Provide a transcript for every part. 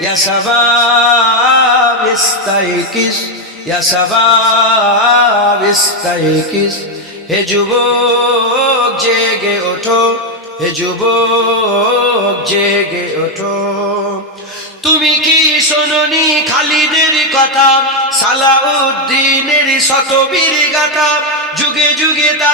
ইয়া শাবাব ইস্তাইকিস ইয়া শাবাব ইস্তাইকিস হে যুবক জেগে ওঠো হে যুবক জেগে ওঠো তুমি কি শোনি খালিদের কথা সালাউদ্দিনের শতবীর গাথা যুগে যুগে তারা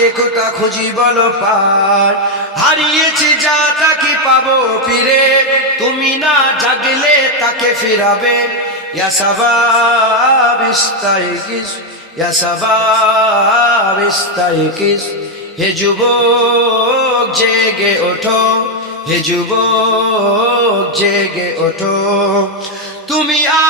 তাকে কোথা খুঁজি বলো পার? হারিয়েছি যা তাকে পাবো ফিরে? তুমি না জাগলে তাকে ফিরাবে। হে যুবক, জেগে ওঠো। হে যুবক, জেগে ওঠো। তুমি আছো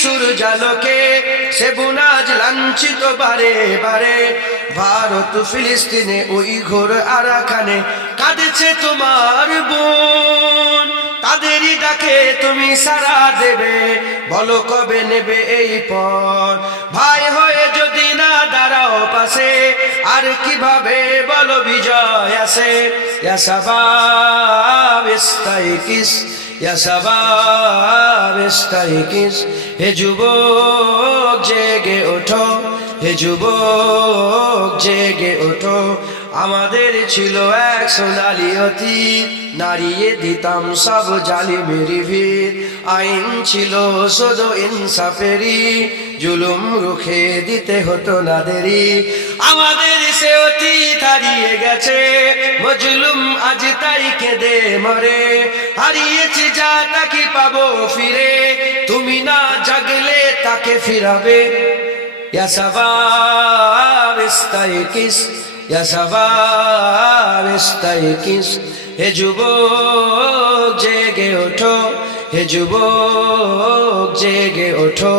সূর্যালোকে সে বোন আজ লাঞ্ছিত বারে বারে। ভারত ফিলিস্তিনে ওই ঘোর আরাখানে কাঁদেছে তোমার বোন। তাদেরই ডাকে তুমি সারা দেবে, বলো কবে নেবে এই পর ভাই হয়ে যদি না দাঁড়াও পাশে, আর কীভাবে বলো বিজয় আসে? কিস হে যুবক, জেগে ওঠো। হে যুবক, জেগে ওঠো। আমাদের ছিল এক সোনালি অতীত নারিয়ে দিতাম সব জালি মেরি ভিত। আইন ছিল শুধু ইনসাফেরি জুলুম রুখে দিতে হতো না দেরি আমাদের সে অতীত হারিয়ে গেছে। মজলুম আজ তাই কেঁদে মরে। হারিয়েছি যা তাকে পাবো ফিরে। তুমি না জাগলে তাকে ফিরাবে। শাবাব ইস্তাইকিস হে যুবক, জেগে ওঠো। হে যুবক, জেগে ওঠো।